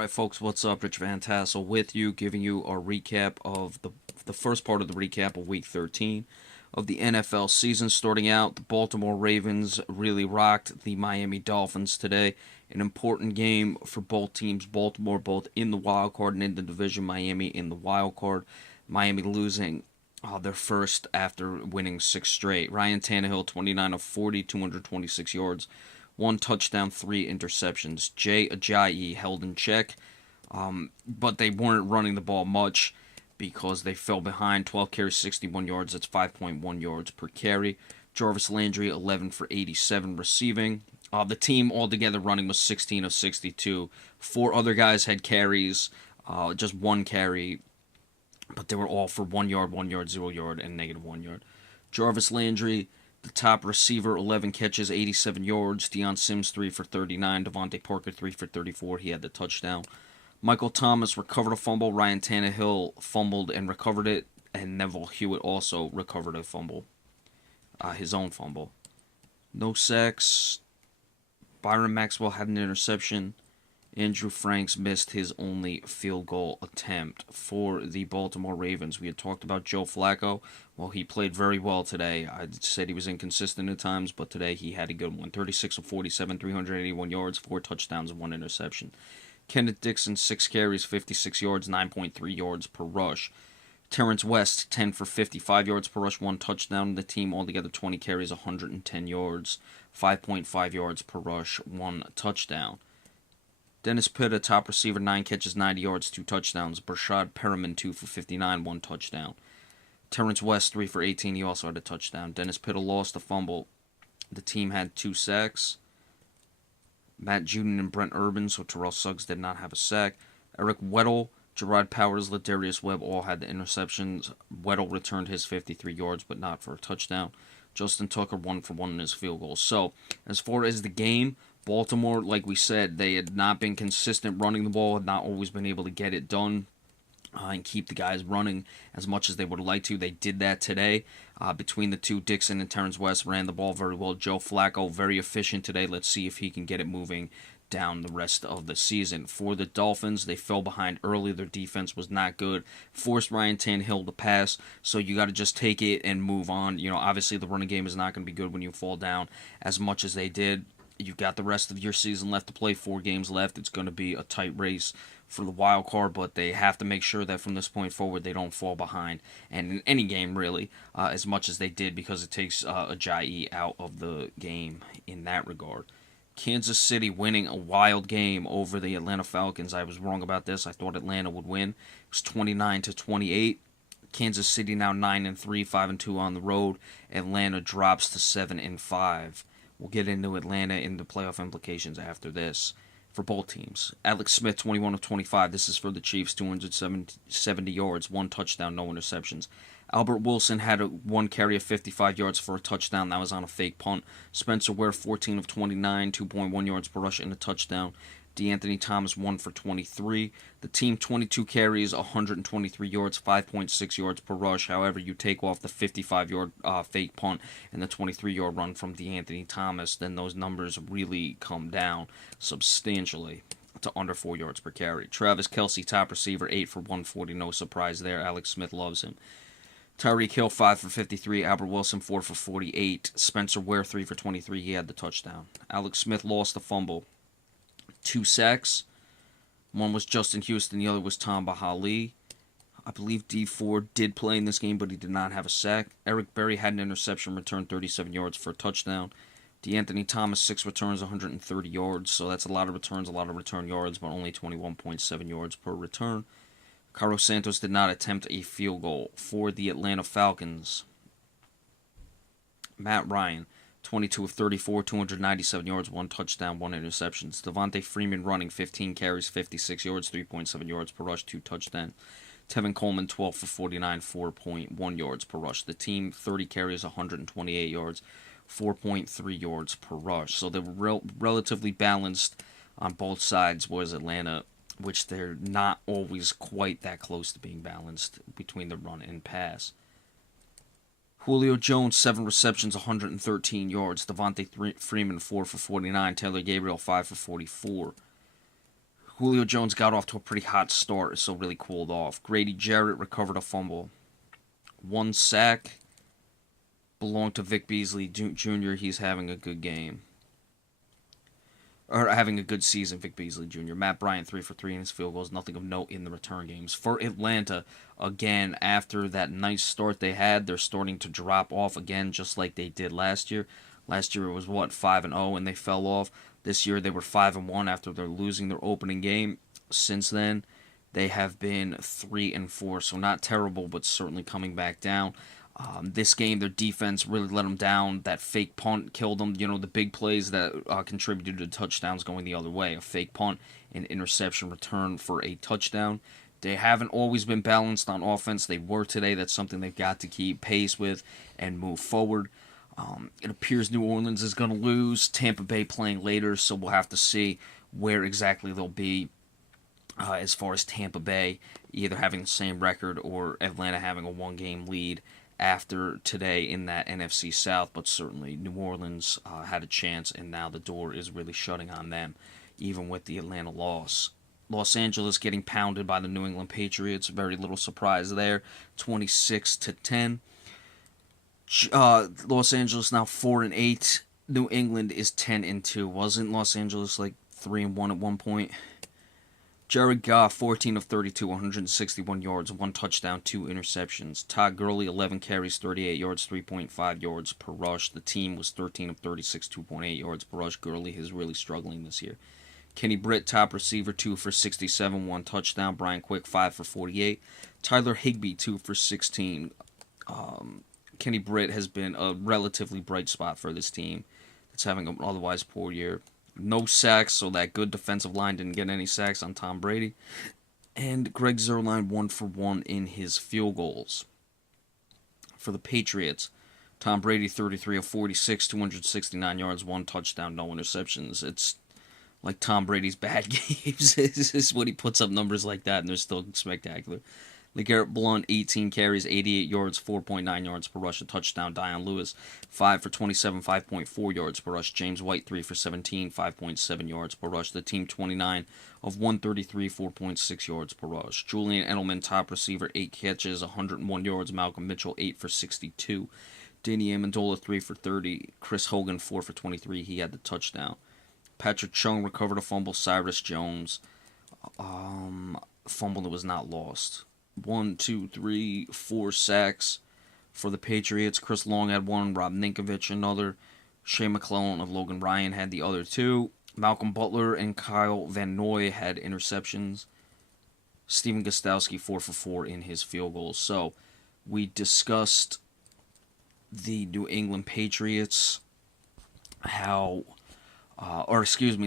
Alright, folks, what's up? Rich Van Tassel with you, giving you a recap of the first part of the recap of Week 13 of the NFL season. Starting out, the Baltimore Ravens really rocked the Miami Dolphins today. An important game for both teams. Baltimore both in the wild card and in the division. Miami in the wild card. Miami losing their first after winning 6 straight. Ryan Tannehill, 29 of 40, 226 yards. 1 touchdown, 3 interceptions. Jay Ajayi held in check, but they weren't running the ball much because they fell behind. 12 carries, 61 yards. That's 5.1 yards per carry. Jarvis Landry, 11 for 87 receiving. The team altogether running was 16 of 62. 4 other guys had carries, just 1 carry, but they were all for 1 yard, 1 yard, 0 yard, and -1 yard. Jarvis Landry, the top receiver, 11 catches, 87 yards. Deion Sims, 3 for 39. Devontae Parker, 3 for 34. He had the touchdown. Michael Thomas recovered a fumble. Ryan Tannehill fumbled and recovered it. And Neville Hewitt also recovered a fumble. His own fumble. No sacks. Byron Maxwell had an interception. Andrew Franks missed his only field goal attempt for the Baltimore Ravens. We had talked about Joe Flacco. Well, he played very well today. I said he was inconsistent at times, but today he had a good one. 36 of 47, 381 yards, 4 touchdowns, and 1 interception. Kenneth Dixon, 6 carries, 56 yards, 9.3 yards per rush. Terrence West, 10 for 55 yards per rush, 1 touchdown. The team altogether 20 carries, 110 yards, 5.5 yards per rush, 1 touchdown. Dennis Pitta, top receiver, 9 catches, 90 yards, 2 touchdowns. Brashad Perriman, 2 for 59, 1 touchdown. Terrence West, 3 for 18, he also had a touchdown. Dennis Pitta lost a fumble. The team had 2 sacks. Matt Judon and Brent Urban, so Terrell Suggs did not have a sack. Eric Weddle, Gerard Powers, Ladarius Webb all had the interceptions. Weddle returned his 53 yards, but not for a touchdown. Justin Tucker, 1 for 1 in his field goal. So, as far as the game, Baltimore, like we said, they had not been consistent running the ball, had not always been able to get it done and keep the guys running as much as they would like to. They did that today. Between the two, Dixon and Terrence West ran the ball very well. Joe Flacco, very efficient today. Let's see if he can get it moving down the rest of the season. For the Dolphins, they fell behind early. Their defense was not good. Forced Ryan Tannehill to pass, so you got to just take it and move on. Obviously the running game is not going to be good when you fall down as much as they did. You've got the rest of your season left to play, 4 games left. It's going to be a tight race for the wild card, but they have to make sure that from this point forward they don't fall behind. And in any game, really, as much as they did, because it takes Ajayi out of the game in that regard. Kansas City winning a wild game over the Atlanta Falcons. I was wrong about this. I thought Atlanta would win. It was 29-28. Kansas City now 9-3, 5-2 on the road. Atlanta drops to 7-5. We'll get into Atlanta and the playoff implications after this for both teams. Alex Smith, 21 of 25. This is for the Chiefs, 270 yards, 1 touchdown, no interceptions. Albert Wilson had 1 carry of 55 yards for a touchdown. That was on a fake punt. Spencer Ware, 14 of 29, 2.1 yards per rush and a touchdown. DeAnthony Thomas, 1 for 23. The team, 22 carries, 123 yards, 5.6 yards per rush. However, you take off the 55-yard fake punt and the 23-yard run from DeAnthony Thomas, then those numbers really come down substantially to under 4 yards per carry. Travis Kelce, top receiver, 8 for 140. No surprise there. Alex Smith loves him. Tyreek Hill, 5 for 53. Albert Wilson, 4 for 48. Spencer Ware, 3 for 23. He had the touchdown. Alex Smith lost the fumble. 2 sacks. One was Justin Houston, the other was Tom Bahali. I believe D Ford did play in this game, but he did not have a sack. Eric Berry had an interception, returned 37 yards for a touchdown. DeAnthony Thomas, 6 returns, 130 yards. So that's a lot of returns, a lot of return yards, but only 21.7 yards per return. Carlos Santos did not attempt a field goal. For the Atlanta Falcons, Matt Ryan, 22 of 34, 297 yards, 1 touchdown, 1 interception. Devontae Freeman running 15 carries, 56 yards, 3.7 yards per rush, 2 touchdowns. Tevin Coleman, 12 for 49, 4.1 yards per rush. The team, 30 carries, 128 yards, 4.3 yards per rush. So they were relatively balanced on both sides, was Atlanta, which they're not always quite that close to being balanced between the run and pass. Julio Jones, 7 receptions, 113 yards. Devontae Freeman, 4 for 49. Taylor Gabriel, 5 for 44. Julio Jones got off to a pretty hot start, so really cooled off. Grady Jarrett recovered a fumble. 1 sack belonged to Vic Beasley Jr. He's having a good game. Or having a good season, Vic Beasley Jr. Matt Bryant, 3 for 3 in his field goals. Nothing of note in the return games. For Atlanta, again, after that nice start they had, they're starting to drop off again, just like they did last year. Last year it was, 5-0, and they fell off. This year they were 5-1 after they're losing their opening game. Since then, they have been 3-4, so not terrible, but certainly coming back down. This game, their defense really let them down. That fake punt killed them. You know, the big plays that contributed to touchdowns going the other way. A fake punt, an interception return for a touchdown. They haven't always been balanced on offense. They were today. That's something they've got to keep pace with and move forward. It appears New Orleans is going to lose. Tampa Bay playing later, so we'll have to see where exactly they'll be as far as Tampa Bay either having the same record or Atlanta having a one-game lead after today in that NFC South, but certainly New Orleans had a chance, and now the door is really shutting on them, even with the Atlanta loss. Los Angeles getting pounded by the New England Patriots, very little surprise there, 26-10. Los Angeles now 4-8. New England is 10-2. Wasn't Los Angeles like 3-1 at one point? Jared Goff, 14 of 32, 161 yards, 1 touchdown, 2 interceptions. Todd Gurley, 11 carries, 38 yards, 3.5 yards per rush. The team was 13 of 36, 2.8 yards per rush. Gurley is really struggling this year. Kenny Britt, top receiver, 2 for 67, 1 touchdown. Brian Quick, 5 for 48. Tyler Higbee, 2 for 16. Kenny Britt has been a relatively bright spot for this team. It's having an otherwise poor year. No sacks, so that good defensive line didn't get any sacks on Tom Brady. And Greg Zuerlein 1 for 1 in his field goals. For the Patriots, Tom Brady 33 of 46, 269 yards, 1 touchdown, no interceptions. It's like Tom Brady's bad games. This is when he puts up numbers like that, and they're still spectacular. LeGarrette Blount, 18 carries, 88 yards, 4.9 yards per rush, a touchdown. Dion Lewis, 5 for 27, 5.4 yards per rush. James White, 3 for 17, 5.7 yards per rush. The team 29 of 133, 4.6 yards per rush. Julian Edelman, top receiver, 8 catches, 101 yards. Malcolm Mitchell, 8 for 62. Danny Amendola, 3 for 30. Chris Hogan, 4 for 23. He had the touchdown. Patrick Chung recovered a fumble. Cyrus Jones, fumble that was not lost. 1, 2, 3, 4 sacks for the Patriots. Chris Long had 1. Rob Ninkovich another. Shea McClellan and Logan Ryan had the other 2. Malcolm Butler and Kyle Van Noy had interceptions. Steven Gostkowski 4 for 4 in his field goals. So we discussed the New England Patriots, the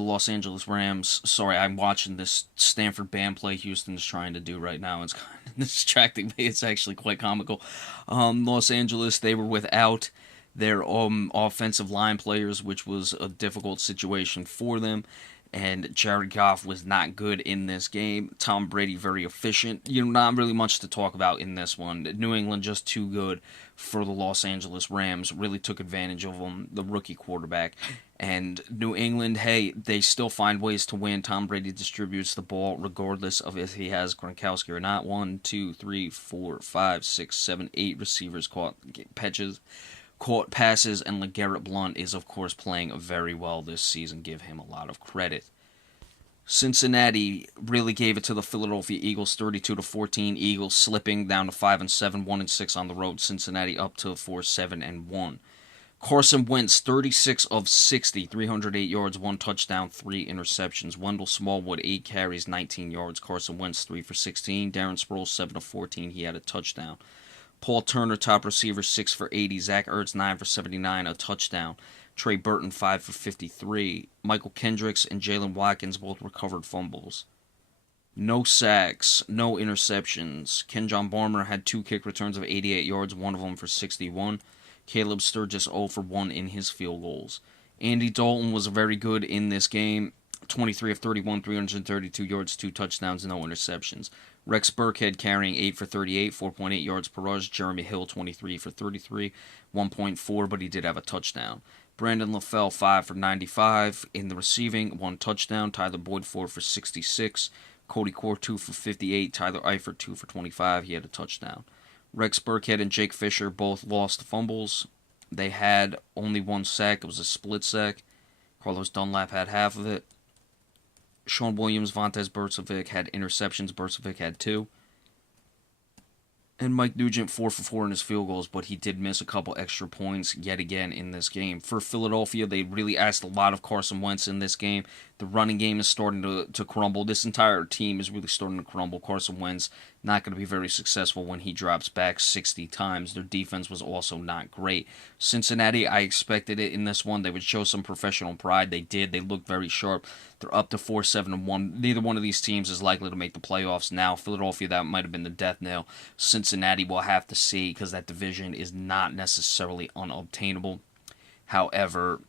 Los Angeles Rams. Sorry, I'm watching this Stanford band play Houston's trying to do right now. It's kind of distracting me. It's actually quite comical. Los Angeles, they were without their offensive line players, which was a difficult situation for them. And Jared Goff was not good in this game. Tom Brady, very efficient. Not really much to talk about in this one. New England just too good for the Los Angeles Rams. Really took advantage of them, the rookie quarterback. And New England, hey, they still find ways to win. Tom Brady distributes the ball regardless of if he has Gronkowski or not. 1, 2, 3, 4, 5, 6, 7, 8 receivers caught passes, and LeGarrette Blount is, of course, playing very well this season. Give him a lot of credit. Cincinnati really gave it to the Philadelphia Eagles, 32-14. Eagles slipping down to 5-7, 1-6 on the road. Cincinnati up to 4-7-1. Carson Wentz, 36 of 60, 308 yards, 1 touchdown, 3 interceptions. Wendell Smallwood, 8 carries, 19 yards. Carson Wentz, 3 for 16. Darren Sproles, 7 of 14. He had a touchdown. Paul Turner, top receiver, 6 for 80. Zach Ertz, 9 for 79, a touchdown. Trey Burton, 5 for 53. Michael Kendricks and Jalen Watkins both recovered fumbles. No sacks, no interceptions. Kenjon Barmer had 2 kick returns of 88 yards, one of them for 61. Caleb Sturgis 0 for 1 in his field goals. Andy Dalton was very good in this game. 23 of 31, 332 yards, 2 touchdowns, no interceptions. Rex Burkhead carrying 8 for 38, 4.8 yards per rush. Jeremy Hill 23 for 33, 1.4, but he did have a touchdown. Brandon LaFell, 5 for 95. In the receiving, 1 touchdown. Tyler Boyd, 4 for 66. Cody Core, 2 for 58. Tyler Eifert, 2 for 25. He had a touchdown. Rex Burkhead and Jake Fisher both lost fumbles. They had only 1 sack. It was a split sack. Carlos Dunlap had half of it. Sean Williams, Vontez Burtsovic had interceptions. Burtsovic had 2. And Mike Nugent, 4 for 4 in his field goals, but he did miss a couple extra points yet again in this game. For Philadelphia, they really asked a lot of Carson Wentz in this game. The running game is starting to crumble. This entire team is really starting to crumble. Carson Wentz not going to be very successful when he drops back 60 times. Their defense was also not great. Cincinnati, I expected it in this one. They would show some professional pride. They did. They looked very sharp. They're up to 4-7-1. Neither one of these teams is likely to make the playoffs now. Philadelphia, that might have been the death knell. Cincinnati, we'll have to see because that division is not necessarily unobtainable. However,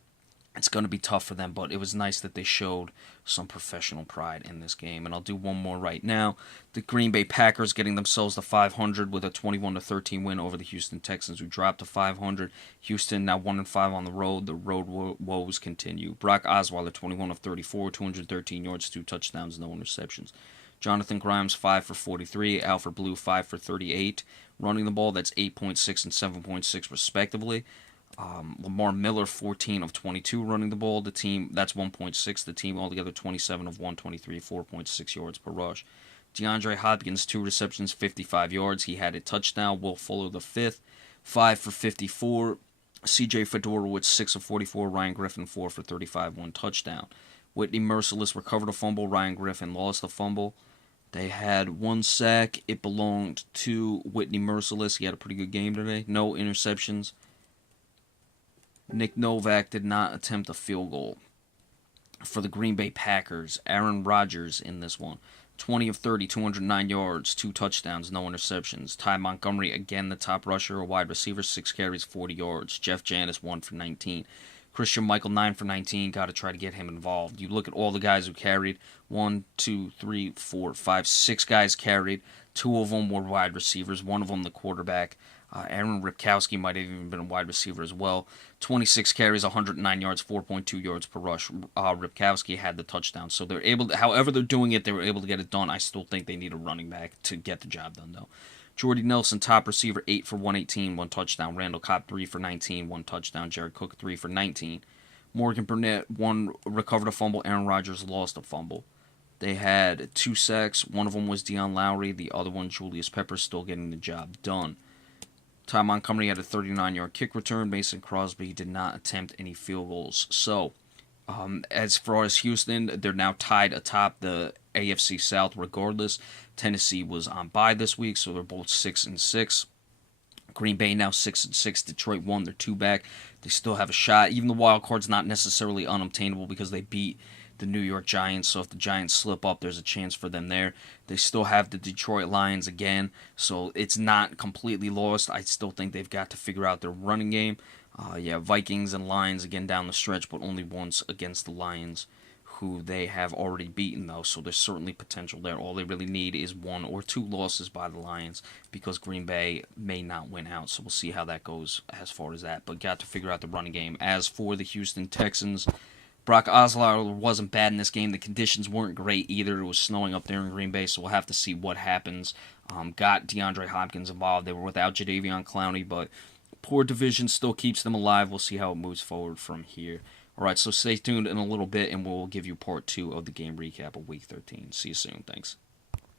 it's going to be tough for them, but it was nice that they showed some professional pride in this game. And I'll do one more right now. The Green Bay Packers getting themselves to 500 with a 21-13 win over the Houston Texans, who dropped to 500. Houston now 1-5 on the road. The road woes continue. Brock Osweiler, 21 of 34, 213 yards, 2 touchdowns, no interceptions. Jonathan Grimes, 5 for 43. Alfred Blue, 5 for 38. Running the ball, that's 8.6 and 7.6 respectively. Lamar Miller, 14 of 22 running the ball. The team, that's 1.6. The team altogether 27 of 123, 4.6 yards per rush. DeAndre Hopkins, 2 receptions, 55 yards. He had a touchdown. Will Fuller, the 5th, 5 for 54. CJ Fedorowicz, 6 of 44. Ryan Griffin, 4 for 35, 1 touchdown. Whitney Merciless recovered a fumble. Ryan Griffin lost a fumble. They had 1 sack. It belonged to Whitney Merciless. He had a pretty good game today. No interceptions. Nick Novak did not attempt a field goal. For the Green Bay Packers, Aaron Rodgers in this one. 20 of 30, 209 yards, 2 touchdowns, no interceptions. Ty Montgomery, again the top rusher, a wide receiver, 6 carries, 40 yards. Jeff Janis, 1 for 19. Christian Michael, 9 for 19. Got to try to get him involved. You look at all the guys who carried. 1, 2, 3, 4, 5, 6 guys carried. 2 of them were wide receivers. 1 of them the quarterback. Aaron Ripkowski might have even been a wide receiver as well. 26 carries, 109 yards, 4.2 yards per rush. Ripkowski had the touchdown. So they're able to, however they're doing it, they were able to get it done. I still think they need a running back to get the job done, though. Jordy Nelson, top receiver, 8 for 118, 1 touchdown. Randall Cobb, 3 for 19, 1 touchdown. Jared Cook, 3 for 19. Morgan Burnett, 1 recovered a fumble. Aaron Rodgers lost a fumble. They had 2 sacks. One of them was Deion Lowry. The other one, Julius Peppers, still getting the job done. Ty Montgomery had a 39-yard kick return. Mason Crosby did not attempt any field goals. So, as far as Houston, they're now tied atop the AFC South regardless. Tennessee was on bye this week, so they're both 6-6. Green Bay now 6-6. Detroit 1. They're 2 back. They still have a shot. Even the wild card's not necessarily unobtainable because they beat the New York Giants, so if the Giants slip up, there's a chance for them there. They still have the Detroit Lions again, so it's not completely lost. I still think they've got to figure out their running game. Vikings and Lions again down the stretch, but only once against the Lions, who they have already beaten, though, so there's certainly potential there. All they really need is 1 or 2 losses by the Lions because Green Bay may not win out, so we'll see how that goes as far as that, but got to figure out the running game. As for the Houston Texans, Brock Osweiler wasn't bad in this game. The conditions weren't great either. It was snowing up there in Green Bay, so we'll have to see what happens. Got DeAndre Hopkins involved. They were without Jadeveon Clowney, but poor division still keeps them alive. We'll see how it moves forward from here. All right, so stay tuned in a little bit, and we'll give you part 2 of the game recap of Week 13. See you soon. Thanks.